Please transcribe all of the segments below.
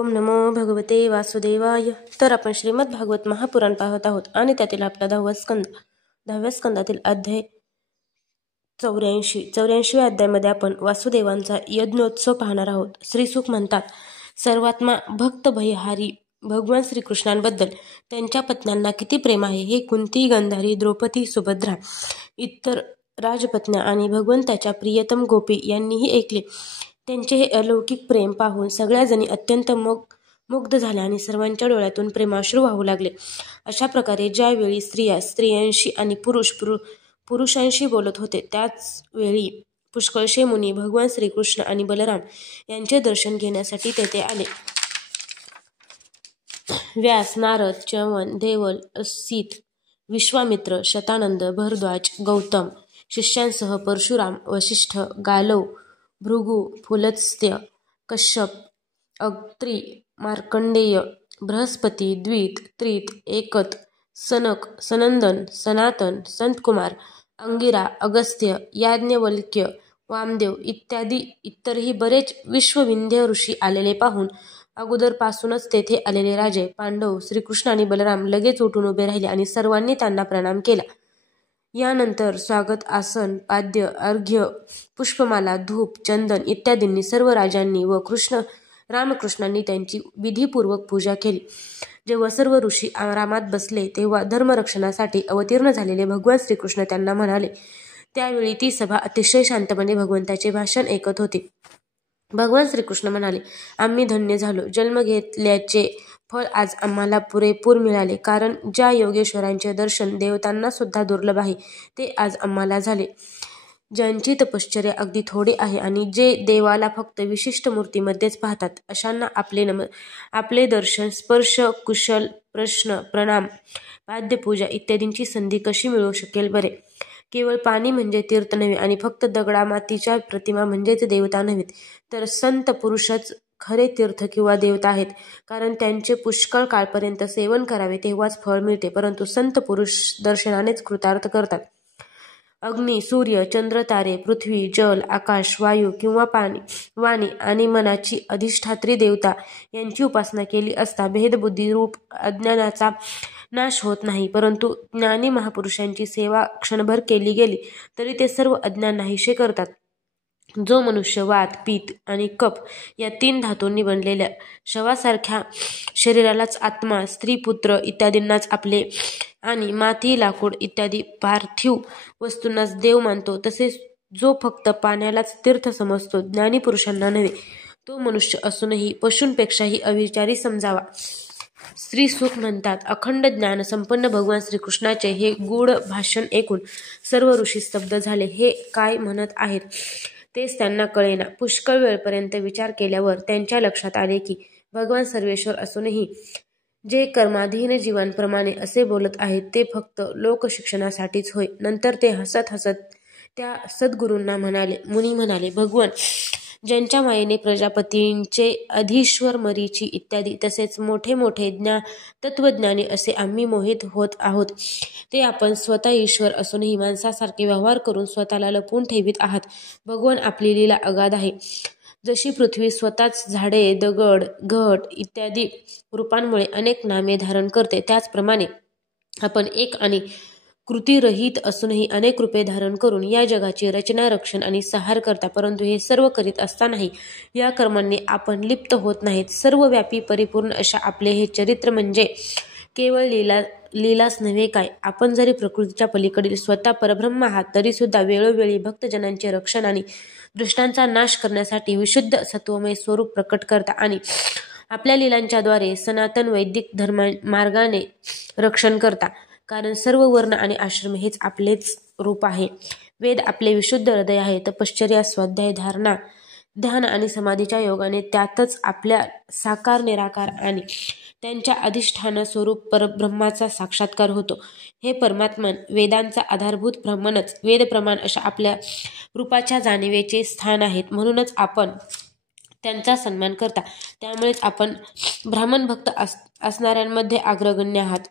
ओम नमो भगवते वासुदेवाय. तर आपण श्रीमद भागवत महापुराण पाहत आहोत आणि त्यातील आपला 10व्या स्कंदातील अध्याय 84व्या अध्यायामध्ये आपण वासुदेवांचा यज्ञोत्सव पाहणार आहोत. श्रीसुख म्हणतात, सर्वात्मा भक्त भयहारी भगवान श्रीकृष्णांबद्दल त्यांच्या पत्न्यांना किती प्रेम आहे हे कुंती, गांधारी, द्रौपदी, सुभद्रा, इतर राजपत्न्या आणि भगवंताच्या प्रियतम गोपी यांनीही ऐकले. त्यांचे हे अलौकिक प्रेम पाहून सगळ्या जणी अत्यंत मुग्ध झाल्या आणि सर्वांच्या डोळ्यातून प्रेमाश्रू वाहू लागले. अशा प्रकारे ज्यावेळी स्त्रिया स्त्रियांशी आणि पुरुषांशी बोलत होते त्याच वेळी पुष्कळशे मुनी भगवान श्रीकृष्ण आणि बलराम यांचे दर्शन घेण्यासाठी तेथे आले. व्यास, नारद, च्यवन, देवल, असित, विश्वामित्र, शतानंद, भरद्वाज, गौतम शिष्यांसह परशुराम, वसिष्ठ, गालव, भृगु, पुलत्स्य, कश्यप, अत्रि, मार्कंडेय, बृहस्पती, द्वित, त्रित, एकत, सनक, सनंदन, सनातन, संतकुमार, अंगिरा, अगस्त्य, याज्ञवल्क्य, वामदेव इत्यादी इतरही बरेच विश्वविंध्य ऋषी आलेले पाहून अगोदरपासूनच तेथे आलेले राजे, पांडव, श्रीकृष्ण आणि बलराम लगेच उठून उभे राहिले आणि सर्वांनी त्यांना प्रणाम केला. यानंतर स्वागत आसन, पाद्य, अर्घ्य, पुष्पमाला, धूप, चंदन इत्यादींनी सर्व राजांनी व रामकृष्णांनी त्यांची विधीपूर्वक पूजा केली. जेव्हा सर्व ऋषी आरामात बसले तेव्हा धर्मरक्षणासाठी अवतीर्ण झालेले भगवान श्रीकृष्ण त्यांना म्हणाले. त्यावेळी ती सभा अतिशय शांतपणे भगवंताचे भाषण ऐकत होती. भगवान श्रीकृष्ण म्हणाले, आम्ही धन्य झालो. जन्म घेतल्याचे फळ आज आम्हाला पुरेपूर मिळाले, कारण ज्या योगेश्वरांचे दर्शन देवतांना सुद्धा दुर्लभ आहे ते आज आम्हाला झाले. ज्यांची तपश्चर्या अगदी थोडी आहे आणि जे देवाला फक्त विशिष्ट मूर्तीमध्येच पाहतात अशांना आपले दर्शन, स्पर्श, कुशल प्रश्न, प्रणाम, पाद्यपूजा इत्यादींची संधी कशी मिळू शकेल बरे. केवळ पाणी म्हणजे तीर्थ नव्हे आणि फक्त दगडामातीच्या प्रतिमा म्हणजेच देवता नव्हेत, तर संत पुरुषच खरे तीर्थ किंवा देवता आहेत, कारण त्यांचे पुष्कळ काळपर्यंत सेवन करावे तेव्हाच फळ मिळते. परंतु संत पुरुष दर्शनानेच कृतार्थ करतात. अग्नी, सूर्य, चंद्र, तारे, पृथ्वी, जल, आकाश, वायू किंवा वाणी आणि मनाची अधिष्ठात्री देवता यांची उपासना केली असता भेदबुद्धी रूप अज्ञानाचा नाश होत नाही. परंतु ज्ञानी महापुरुषांची सेवा क्षणभर केली गेली तरी ते सर्व अज्ञान नाहीसे करतात. जो मनुष्य वात, पित्त आणि कफ या 3 धातूंनी बनलेल्या शवासारख्या शरीरालाच आत्मा, स्त्री, पुत्र इत्यादींनाच आपले आणि माती, लाकूड इत्यादी पार्थिव वस्तूंनाच देव मानतो, तसेच जो फक्त पाण्यालाच तीर्थ समजतो, ज्ञानी पुरुषांना नव्हे, तो मनुष्य असूनही पशूंपेक्षाही अविचारी समजावा. श्रीसुख म्हणतात, अखंड ज्ञान संपन्न भगवान श्रीकृष्णाचे हे गूढ भाषण ऐकून सर्व ऋषी स्तब्ध झाले. हे काय म्हणत आहेत तेच त्यांना कळेना. पुष्कळ वेळपर्यंत विचार केल्यावर त्यांच्या लक्षात आले की भगवान सर्वेश्वर असूनही जे कर्माधीन जीवांप्रमाणे असे बोलत आहेत ते फक्त लोकशिक्षणासाठीच होय. नंतर ते हसत त्या सद्गुरूंना म्हणाले. मुनी म्हणाले, भगवान, ज्यांच्या मायेने प्रजापतींचे अधीश्वर, मरीची इत्यादी तसेच मोठे मोठे तत्वज्ञानी असे आम्ही मोहित होत आहोत, ते आपण स्वतः ईश्वर असूनही माणसासारखे व्यवहार करून स्वतःला लपवून ठेवीत आहात. भगवान, आपली लीला अगाध आहे. जशी पृथ्वी स्वतःच झाडे, दगड, घट इत्यादी रूपांमुळे अनेक नामे धारण करते, त्याचप्रमाणे आपण एक आणि कृतीरहित असूनही अनेक रूपे धारण करून या जगाची रचना, रक्षण आणि संहार करता. परंतु हे सर्व करीत असतानाही या कर्मांनी आपण लिप्त होत नाहीत. सर्वव्यापी परिपूर्ण अशा आपले हे चरित्र म्हणजे केवळ लीलाच नव्हे काय. आपण जरी प्रकृतीच्या पलीकडील स्वतः परब्रह्म आहात तरी सुद्धा वेळोवेळी भक्तजनांचे रक्षण आणि दुष्टांचा नाश करण्यासाठी विशुद्ध सत्वमय स्वरूप प्रकट करता आणि आपल्या लीलांच्याद्वारे सनातन वैदिक धर्ममार्गाने रक्षण करता. कारण सर्व वर्ण आणि आश्रम हेच आपलेच रूप आहे. वेद आपले विशुद्ध हृदय आहे. तपश्चर्या, स्वाध्याय, धारणा, ध्यान आणि समाधीच्या योगाने त्यातच आपल्या साकार, निराकार आणि त्यांच्या अधिष्ठान स्वरूप परब्रह्माचा साक्षात्कार होतो. हे परमात्मन, वेदांचा आधारभूत ब्राह्मणच वेदप्रमाण अशा आपल्या रूपाच्या जाणीवेचे स्थान आहेत. म्हणूनच आपण त्यांचा सन्मान करता. त्यामुळेच आपण ब्राह्मण भक्त असणाऱ्यांमध्ये अग्रगण्य आहात.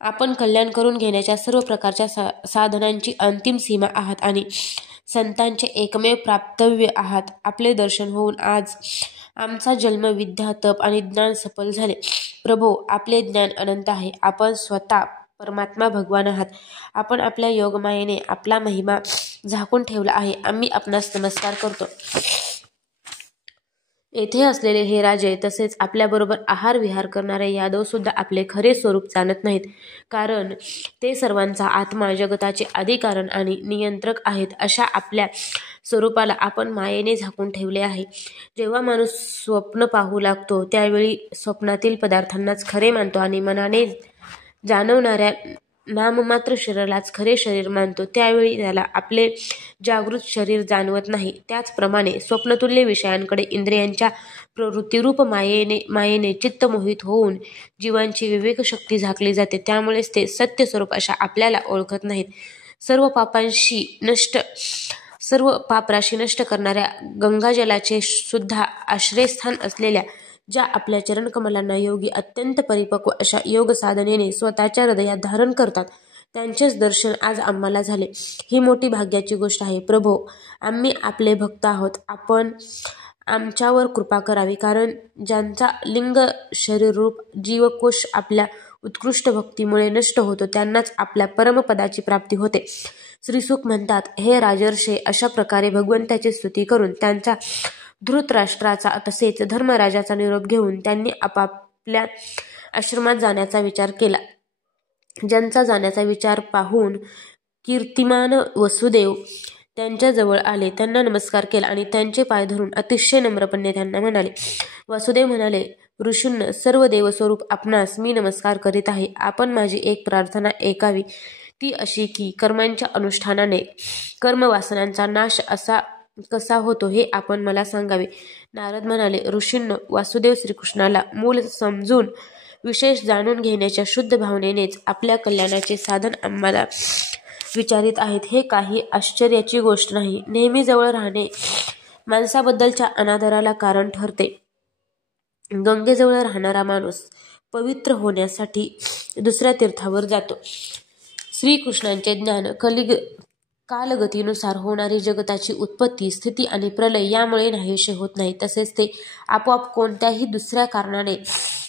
आपण कल्याण करून घेण्याच्या सर्व प्रकारच्या साधनांची अंतिम सीमा आहात आणि संतांचे एकमेव प्राप्तव्य आहात. आपले दर्शन होऊन आज आमचा जन्म, विद्या, तप आणि ज्ञान सफल झाले. प्रभो, आपले ज्ञान अनंत आहे. आपण स्वतः परमात्मा भगवान आहात. आपण आपल्या योगमायेने आपला महिमा झाकून ठेवला आहे. आम्ही आपणास नमस्कार करतो. येथे असलेले हे राजे तसेच आपल्याबरोबर आहार विहार करणारे यादव सुद्धा आपले खरे स्वरूप जाणत नाहीत, कारण ते सर्वांचा आत्मा, जगताचे आदिकारण आणि नियंत्रक आहेत. अशा आपल्या स्वरूपाला आपण मायेने झाकून ठेवले आहे. जेव्हा माणूस स्वप्न पाहू लागतो त्यावेळी स्वप्नातील पदार्थांनाच खरे मानतो आणि मनाने जाणवणाऱ्या नाममात्र शरीरालाच खरे शरीर मानतो. त्यावेळी त्याला आपले जागृत शरीर जाणवत नाही. त्याचप्रमाणे स्वप्नतुल्य विषयांकडे इंद्रियांच्या प्रवृत्तीरूप मायेने चित्त मोहित होऊन जीवांची विवेकशक्ती झाकली जाते. त्यामुळेच ते सत्य स्वरूप अशा आपल्याला ओळखत नाहीत. सर्व पापराशी नष्ट करणाऱ्या गंगाजलाचे सुद्धा आश्रयस्थान असलेल्या ज्या आपल्या चरणकमलांना योगी अत्यंत परिपक्व अशा योग साधनेने स्वतःच्या हृदयात धारण करतात, त्यांचेच दर्शन आज आम्हाला झाले. ही मोठी भाग्याची गोष्ट आहे. प्रभो, आम्ही आपले भक्त आहोत. आपण आमच्यावर कृपा करावी, कारण ज्यांचा लिंग शरीररूप जीवकोश आपल्या उत्कृष्ट भक्तीमुळे नष्ट होतो त्यांनाच आपल्या परमपदाची प्राप्ती होते. श्रीसुख म्हणतात, हे राजर्षे, अशा प्रकारे भगवंताची स्तुती करून त्यांचा धृतराष्ट्राचा तसेच धर्मराजाचा निरोप घेऊन त्यांनी आपापल्या आश्रमात जाण्याचा विचार केला. ज्यांचा जाण्याचा विचार पाहून कीर्तिमान वसुदेव त्यांच्याजवळ आले, त्यांना नमस्कार केला आणि त्यांचे पाय धरून अतिशय नम्रपणे त्यांना म्हणाले. वसुदेव म्हणाले, ऋषींनो, सर्व देवस्वरूप आपणास मी नमस्कार करीत आहे. आपण माझी एक प्रार्थना ऐकावी, ती अशी की कर्मांच्या अनुष्ठानाने कर्मवासनांचा नाश कसा होतो हे आपण मला सांगावे. नारद म्हणाले, ऋषींनो, वासुदेव श्रीकृष्णाला मूल समजून विशेष जाणून घेण्याच्या शुद्ध भावनेनेच आपल्या कल्याणाचे साधन आम्हाला विचारित आहेत. हे काही आश्चर्याची गोष्ट नाही. नेहमी जवळ राहणे माणसाबद्दलच्या अनादराला कारण ठरते. गंगेजवळ राहणारा माणूस पवित्र होण्यासाठी दुसऱ्या तीर्थावर जातो. श्रीकृष्णांचे ज्ञान कालगतीनुसार होणारी जगताची उत्पत्ती, स्थिती आणि प्रलय यामुळे नाहीसे होत नाही. तसेच ते आपोआप कोणत्याही दुसऱ्या कारणाने,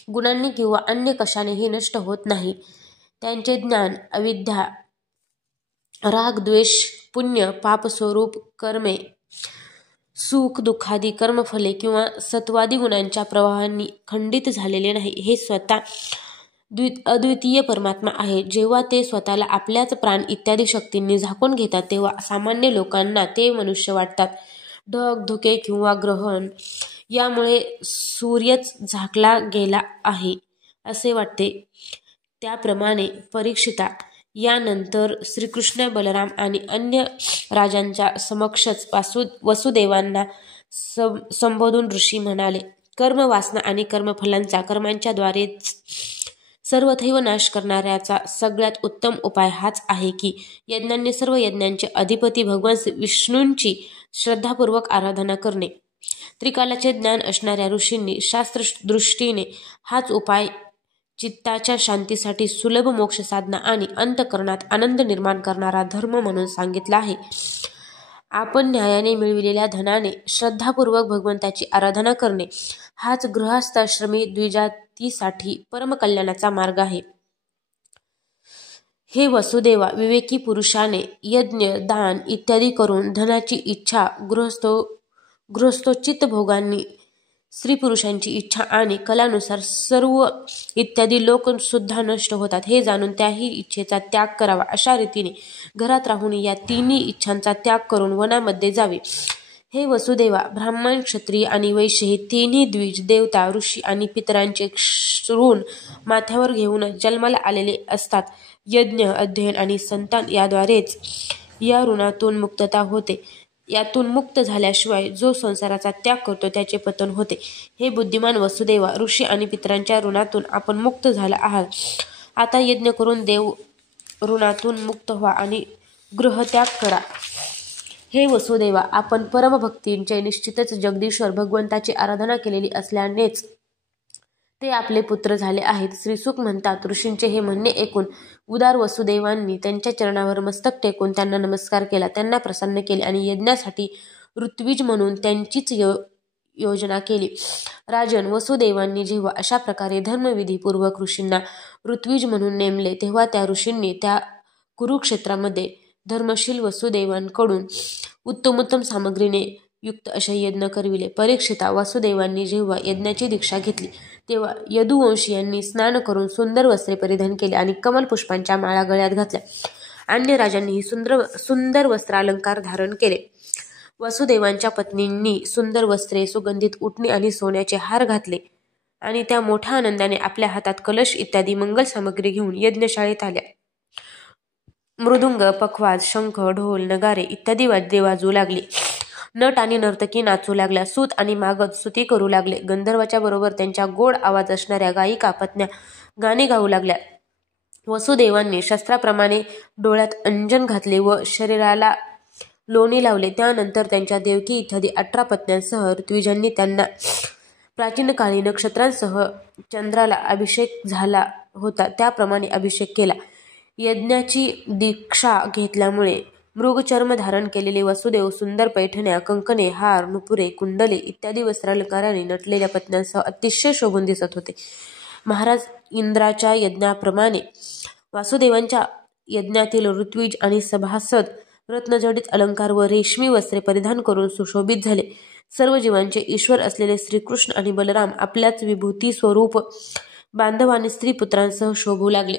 गुणांनी किंवा अन्य कशानेही नष्ट होत नाही. त्यांचे ज्ञान अविद्या, राग, द्वेष, पुण्य, पाप स्वरूप कर्मे, सुख दुःखादी कर्मफले किंवा सत्वादी गुणांच्या प्रवाहांनी खंडित झालेले नाही. हे स्वतः अद्वितीय परमात्मा आहे. जेव्हा ते स्वतःला आपल्याच प्राण इत्यादी शक्तींनी झाकून घेतात तेव्हा सामान्य लोकांना ते मनुष्य वाटतात. ढग, धुके किंवा ग्रहण यामुळे सूर्यच झाकला गेला आहे असे वाटते. त्याप्रमाणे परीक्षिता, यानंतर श्रीकृष्ण, बलराम आणि अन्य राजांच्या समक्षच वसुदेवांना संबोधून ऋषी म्हणाले, कर्मवासना आणि कर्मफलांचा कर्मांच्या द्वारेच सर्वथैव नाश करणाऱ्याचा सगळ्यात उत्तम उपाय हाच आहे की यज्ञांनी सर्व यज्ञांचे अधिपती भगवान विष्णूंची श्रद्धापूर्वक आराधना करणे. त्रिकालाचे ज्ञान असणाऱ्या ऋषींनी शास्त्रदृष्टीने हाच उपाय चित्ताच्या शांतीसाठी सुलभ मोक्ष साधना आणि अंतःकरणात आनंद निर्माण करणारा धर्म म्हणून सांगितला आहे. आपण न्यायाने मिळविलेल्या धनाने श्रद्धापूर्वक भगवंताची आराधना करणे हाच गृहस्थाश्रमी द्विजातीसाठी परमकल्याणाचा मार्ग आहे. हे वसुदेवा, विवेकी पुरुषाने यज्ञ, दान इत्यादी करून धनाची इच्छा, गृहस्थोचित भोगांनी स्त्री पुरुषांची इच्छा आणि कलानुसार सर्व इत्यादी लोक सुद्धा नष्ट होतात हे जाणून त्याही इच्छेचा त्याग करावा. अशा रीतीने घरात राहून या तिन्ही इच्छांचा त्याग करून वनामध्ये जावे. हे वसुदेवा, ब्राह्मण, क्षत्रिय आणि वैश्य हे तिन्ही द्विज, देवता, ऋषी आणि पितरांचे ऋण माथ्यावर घेऊन जन्माला आलेले असतात. यज्ञ, अध्ययन आणि संतान याद्वारेच या ऋणातून मुक्तता होते. यातून मुक्त झाल्याशिवाय जो संसाराचा त्याग करतो त्याचे पतन होते. हे बुद्धिमान वसुदेवा, ऋषी आणि पितरांच्या ऋणातून आपण मुक्त झाला आहात. आता यज्ञ करून देव ऋणातून मुक्त व्हा आणि गृहत्याग करा. हे वसुदेवा, आपण परमभक्तींचे निश्चितच जगदीश्वर भगवंताची आराधना केलेली असल्यानेच ते आपले पुत्र झाले आहेत. श्रीसुक म्हणतात, ऋषींचे हे म्हणणे ऐकून उदार वसुदेवांनी त्यांच्या चरणावर मस्तक टेकून त्यांना नमस्कार केला, त्यांना प्रसन्न केले आणि यज्ञासाठी ऋत्विज म्हणून त्यांचीच योजना केली. राजन, वसुदेवांनी जेव्हा अशा प्रकारे धर्मविधीपूर्वक ऋषींना ऋत्विज म्हणून नेमले, तेव्हा त्या ऋषींनी त्या कुरुक्षेत्रामध्ये धर्मशील वसुदेवांकडून उत्तमोत्तम सामग्रीने युक्त असे यज्ञ करविले. परीक्षिता, वासुदेवांनी जेव्हा यज्ञाची दीक्षा घेतली, तेव्हा यदुवंशीयांनी स्नान करून सुंदर वस्त्रे परिधान केले आणि कमल पुष्पांच्या माळा गळ्यात घातल्या. अन्य राजांनीही सुंदर वस्त्रालंकार धारण केले. वसुदेवांच्या पत्नींनी सुंदर वस्त्रे, सुगंधित उटणी आणि सोन्याचे हार घातले आणि त्या मोठ्या आनंदाने आपल्या हातात कलश इत्यादी मंगल सामग्री घेऊन यज्ञशाळेत आल्या. मृदुंग, पखवाज, शंख, ढोल, नगारे इत्यादी वाद्ये वाजू लागली. नट आणि नर्तकी नाचू लागल्या. सूत आणि मागध स्तुती करू लागले. गंधर्वाच्या बरोबर त्यांच्या गोड आवाज असणाऱ्या गायिका पत्न्या गाणे गाऊ लागल्या. वसुदेवांनी शस्त्राप्रमाणे डोळ्यात अंजन घातले व शरीराला लोणी लावले. त्यानंतर त्यांच्या देवकी इत्यादी 18 पत्न्यांसह ऋत्विजांनी त्यांना प्राचीन काळी नक्षत्रांसह चंद्राला अभिषेक झाला होता त्याप्रमाणे अभिषेक केला. यज्ञाची दीक्षा घेतल्यामुळे मृगचर्म धारण केलेले वसुदेव सुंदर पैठण्या, कंकणे, हार, नुपुरे, कुंडले इत्यादी वस्त्रालंकाराने नटलेल्या पत्न्यांसह अतिशय शोभून दिसत होते. महाराज इंद्राच्या यज्ञाप्रमाणे वासुदेवांच्या यज्ञातील ऋत्विज आणि सभासद रत्नजडित अलंकार व रेशमी वस्त्रे परिधान करून सुशोभित झाले. सर्व जीवांचे ईश्वर असलेले श्रीकृष्ण आणि बलराम आपल्याच विभूती स्वरूप बांधव आणि स्त्री पुत्रांसह शोभू लागले.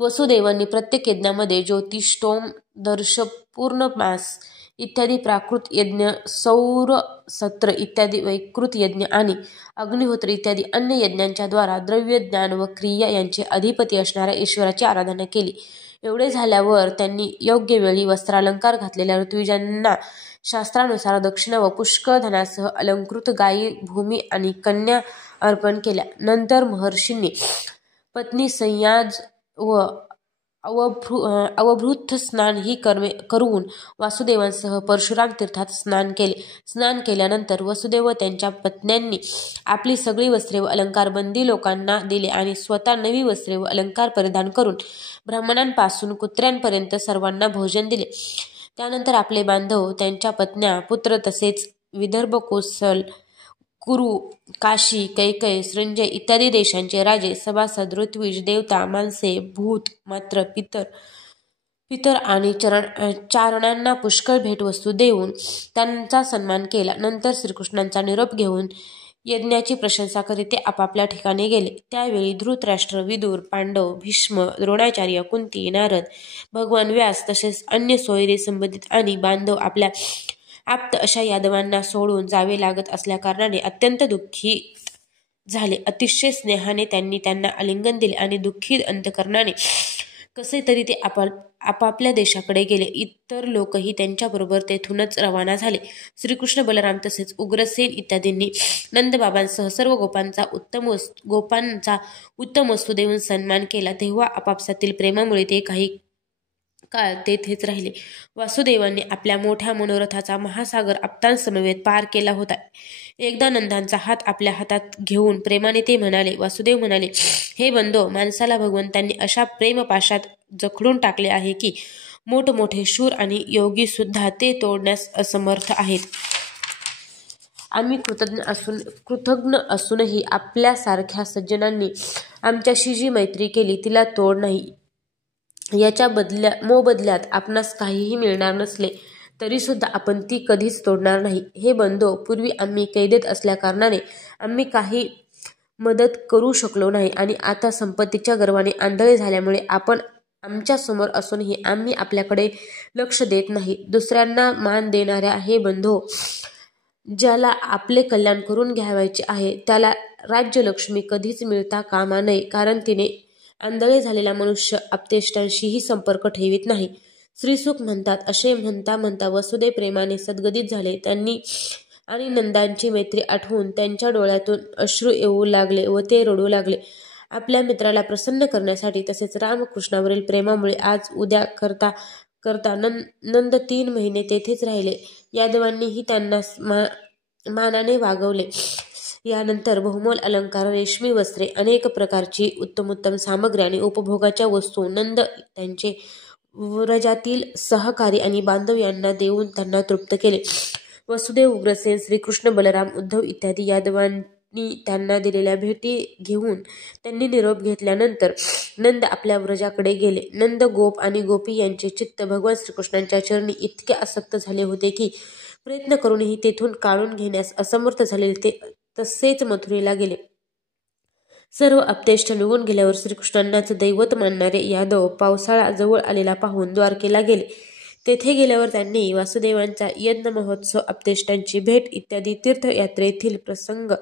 वसुदेवांनी प्रत्येक यज्ञामध्ये ज्योतिष्टोम, दर्श, पूर्णमास इत्यादी प्राकृत यज्ञ, सौर सत्र इत्यादी वैकृत यज्ञ आणि अग्निहोत्र इत्यादी अन्य यज्ञांच्या द्वारा द्रव्य, ज्ञान व क्रिया यांचे अधिपती असणाऱ्या ईश्वराची आराधना केली. एवढे झाल्यावर त्यांनी योग्य वेळी वस्त्रालंकार घातलेल्या ऋत्विजांना शास्त्रानुसार दक्षिणा व पुष्कळ धनासह अलंकृत गायी, भूमी आणि कन्या अर्पण केल्या. नंतर महर्षींनी पत्नी संयाज व अवभृत स्नान ही कर्मे करून वासुदेवांसह परशुराम तीर्थात स्नान केले. स्नान केल्यानंतर वसुदेव व त्यांच्या पत्न्यांनी आपली सगळी वस्त्रे व अलंकार बंदी लोकांना दिले आणि स्वतः नवी वस्त्रे व अलंकार परिधान करून ब्राह्मणांपासून कुत्र्यांपर्यंत सर्वांना भोजन दिले. त्यानंतर आपले बांधव, त्यांच्या पत्न्या, पुत्र तसेच विदर्भ, कोसल, कुरु, काशी, कैकय, संजय इत्यादी देशांचे राजे, सभासद, ऋत्विज, देवता, माणसे, भूत, मात्र, पितर आणि चारणांना पुष्कळ भेटवस्तू देऊन त्यांचा सन्मान केला. नंतर श्रीकृष्णांचा निरोप घेऊन यज्ञाची प्रशंसा करीत ते आपापल्या ठिकाणी गेले. त्यावेळी धृतराष्ट्र, विदुर, पांडव, भीष्म, द्रोणाचार्य, कुंती, नारद, भगवान व्यास तसेच अन्य सोयरे संबंधित आणि बांधव आपल्या आप्त अशा यादवांना सोडून जावे लागत असल्याकारणाने अत्यंत दुःखित झाले. अतिशय स्नेहाने त्यांनी त्यांना आलिंगन दिले आणि दुःखित अंतकरणाने कसे तरी ते आपापल्या देशाकडे गेले. इतर लोकही त्यांच्याबरोबर तेथूनच रवाना झाले. श्रीकृष्ण, बलराम तसेच उग्रसेन इत्यादींनी नंदबाबांसह सर्व गोपांचा उत्तम वस्तू देऊन सन्मान केला. तेव्हा आपापसातील प्रेमामुळे ते काही काळ तेथेच राहिले. वासुदेवांनी आपल्या मोठ्या मनोरथाचा महासागर आप्तांसमवेत पार केला होता. एकदा नंदांचा हात आपल्या हातात घेऊन प्रेमाने ते म्हणाले. वासुदेव म्हणाले, हे बंधो, माणसाला भगवंतांनी अशा प्रेमपाशात जखडून टाकले आहे की मोठमोठे शूर आणि योगी सुद्धा ते तोडण्यास असमर्थ आहेत. आम्ही कृतज्ञ असूनही आपल्यासारख्या सज्जनांनी आमच्याशी जी मैत्री केली तिला तोड नाही. याच्या मोबदल्यात आपणास काहीही मिळणार नसले तरी सुद्धा आपण ती कधीच तोडणार नाही. हे बंधो, पूर्वी आम्ही कैदेत असल्याकारणाने आम्ही काही मदत करू शकलो नाही आणि आता संपत्तीच्या गर्वाने आंधळे झाल्यामुळे आपण आमच्या समोर असूनही आम्ही आपल्याकडे लक्ष देत नाही. दुसऱ्यांना मान देणाऱ्या हे बंधो, ज्याला आपले कल्याण करून घ्यावायचे आहे त्याला राज्यलक्ष्मी कधीच मिळता कामा नये, कारण तिने आंधळे झालेला मनुष्य आप्तेष्टांशीही संपर्क ठेवीत नाही. श्रीसुक म्हणतात, असे म्हणता म्हणता वसुदेव प्रेमाने सद्गदित झाले. त्यांनी आणि नंदांची मैत्री आठवून त्यांच्या डोळ्यातून अश्रू येऊ लागले व ते रडू लागले. आपल्या मित्राला प्रसन्न करण्यासाठी तसेच रामकृष्णावरील प्रेमामुळे आज उद्या करता नंद 3 महिने तेथेच राहिले. यादवांनीही त्यांना मानाने वागवले. यानंतर बहुमोल अलंकार, रेशमी वस्त्रे, अनेक प्रकारची उत्तमोत्तम सामग्री आणि उपभोगाच्या वस्तू नंद त्यांचे व्रजातील सहकारी आणि बांधव यांना देऊन त्यांना तृप्त केले. वसुदेव, उग्रसेन, श्रीकृष्ण, बलराम, उद्धव इत्यादी यादवांनी त्यांना दिलेल्या भेटी घेऊन त्यांनी निरोप घेतल्यानंतर नंद आपल्या व्रजाकडे गेले. नंद, गोप आणि गोपी यांचे चित्त भगवान श्रीकृष्णांच्या चरणी इतके आसक्त झाले होते की प्रयत्न करूनही तेथून काढून घेण्यास असमर्थ झालेले ते तसेच मथुरेला गेले. सर्व अपतेष्ट निघून गेल्यावर श्रीकृष्णांनाच दैवत मानणारे यादव पावसाळा जवळ आलेला पाहून द्वारकेला गेले. तेथे गेल्यावर त्यांनी वासुदेवांचा यज्ञ महोत्सव, अपतेष्टांची भेट इत्यादी तीर्थयात्रेतील प्रसंग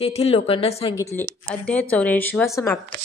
तेथील लोकांना सांगितले. अध्याय 84 समाप्त.